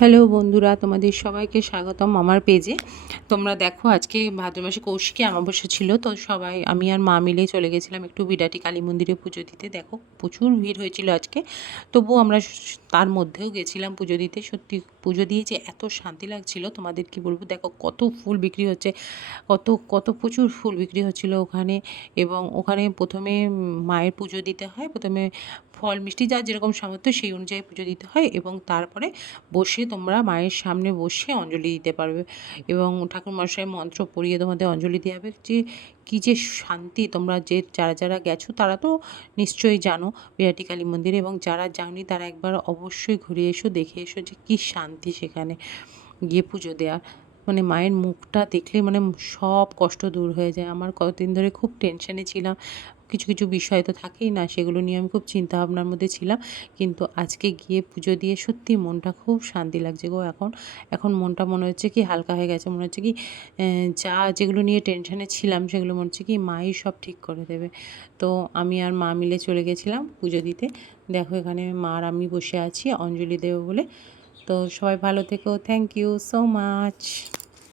Hello বন্ধুরা, তোমাদের সবাইকে স্বাগতম আমার পেজে। তোমরা দেখো, আজকে ভাদ্র মাসে কৌশিকী অমাবস্যা ছিল, তো সবাই আমি আর মা মিলে চলে গেছিলাম একটু বিরাটি কালী মন্দিরে পুজো দিতে। দেখো প্রচুর ভিড় হয়েছিল আজকে, তবুও আমরা তার মধ্যেও গেছিলাম পুজো দিতে। সত্যি পুজো দিয়ে যে এত শান্তি লাগছিল তোমাদের কি বলবো। দেখো কত ফুল বিক্রি হচ্ছে, কত কত প্রচুর ফুল বিক্রি হচ্ছিল ওখানে। এবং ওখানে প্রথমে মায়ের পুজো দিতে হয়, প্রথমে ফল মিষ্টি যার যেরকম সামর্থ্য সেই অনুযায়ী পুজো দিতে হয়, এবং তারপরে বসে তোমরা মায়ের সামনে বসে অঞ্জলি দিতে পারবে, এবং ঠাকুরমশাই মন্ত্র পড়িয়ে তোমাদের অঞ্জলি দেওয়া হবে। যে কী যে শান্তি, তোমরা যে যারা যারা গেছো তারা তো নিশ্চয়ই জানো বিরাটি কালী মন্দিরে, এবং যারা যাওনি তারা একবার অবশ্যই ঘুরে এসো, দেখে এসো যে কী শান্তি সেখানে গিয়ে পুজো দেওয়া। মানে মায়ের মুখটা দেখলে মানে সব কষ্ট দূর হয়ে যায়। আমার কতদিন ধরে খুব টেনশনে ছিলাম, কিছু কিছু বিষয় তো থাকেই না, সেগুলো নিয়ে আমি খুব চিন্তা ভাবনার মধ্যে ছিলাম। কিন্তু আজকে গিয়ে পুজো দিয়ে সত্যি মনটা খুব শান্তি লাগছে গো। এখন এখন মনটা মনে হচ্ছে কি হালকা হয়ে গেছে, মনে হচ্ছে কি যা যেগুলো নিয়ে টেনশনে ছিলাম সেগুলো মনে হচ্ছে কি মাই সব ঠিক করে দেবে। তো আমি আর মা মিলে চলে গেছিলাম পুজো দিতে। দেখো এখানে মা আর আমি বসে আছি অঞ্জলি দেবো বলে। তো সবাই ভালো থেকো, থ্যাংক ইউ সো মাচ।